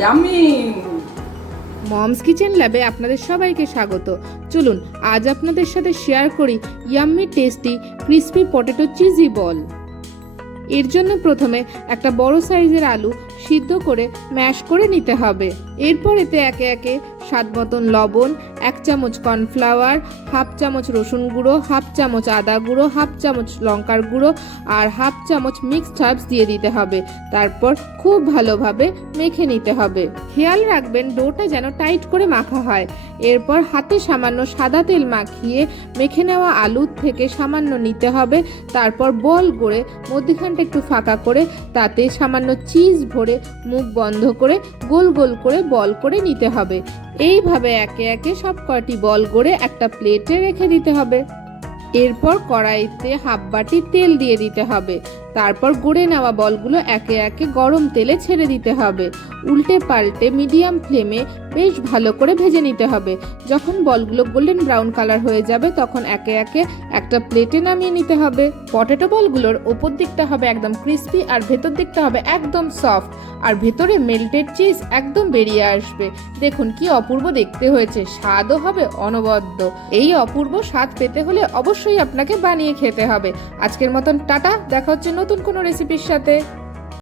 Yummy. Moms kitchen ল্যাবে আপনাদের সবাইকে স্বাগত। চলুন আজ আপনাদের সাথে শেয়ার করি yummy tasty crispy potato cheesy ball. এর জন্য প্রথমে একটা বড় সাইজের আলু সিদ্ধ করে ম্যাশ করে নিতে হবে। এরপর এতে একে একে স্বাদ মতন লবণ, 1 চামচ কর্নফ্লাওয়ার, হাফ চামচ রসুন গুঁড়ো, হাফ চামচ আদা গুঁড়ো, হাফ চামচ লঙ্কার গুঁড়ো আর হাফ চামচ মিক্সড হার্বস দিয়ে দিতে হবে। তারপর খুব ভালোভাবে মেখে নিতে হবে। খেয়াল রাখবেন ডোটা যেন টাইট করে মাখা হয়। এরপর হাতে সামান্য সাদা তেল মাখিয়ে মেখে নেওয়া আলু থেকে সামান্য নিতে হবে। তারপর বল গড়ে মধ্যখানটা একটু ফাঁকা করে তাতে সামান্য চিজ ভরে মুখ বন্ধ করে গোল গোল করে বল করে নিতে হবে। এইভাবে একে একে সব কয়টি বল গড়ে একটা প্লেটে রেখে দিতে হবে। এরপর কড়াইতে হাফ বাটি তেল দিয়ে দিতে হবে। তারপর গড়ে নেওয়া বলগুলো একে একে গরম তেলে ছেড়ে দিতে হবে। উল্টে পাল্টে মিডিয়াম ফ্লেমে বেশ ভালো করে ভেজে নিতে হবে। যখন বলগুলো গোল্ডেন ব্রাউন কালার হয়ে যাবে তখন একে একে একটা প্লেটে নামিয়ে নিতে হবে। পটেটো বলগুলোর ওপর দিকটা হবে একদম ক্রিস্পি আর ভেতর দিকটা হবে একদম সফট, আর ভেতরে মেল্টেড চিজ একদম বেরিয়ে আসবে। দেখুন কি অপূর্ব দেখতে হয়েছে, স্বাদও হবে অনবদ্য। এই অপূর্ব স্বাদ পেতে হলে অবশ্যই আপনাকে বানিয়ে খেতে হবে। আজকের মতন টাটা, দেখা হচ্ছে নতুন কোনো রেসিপির সাথে।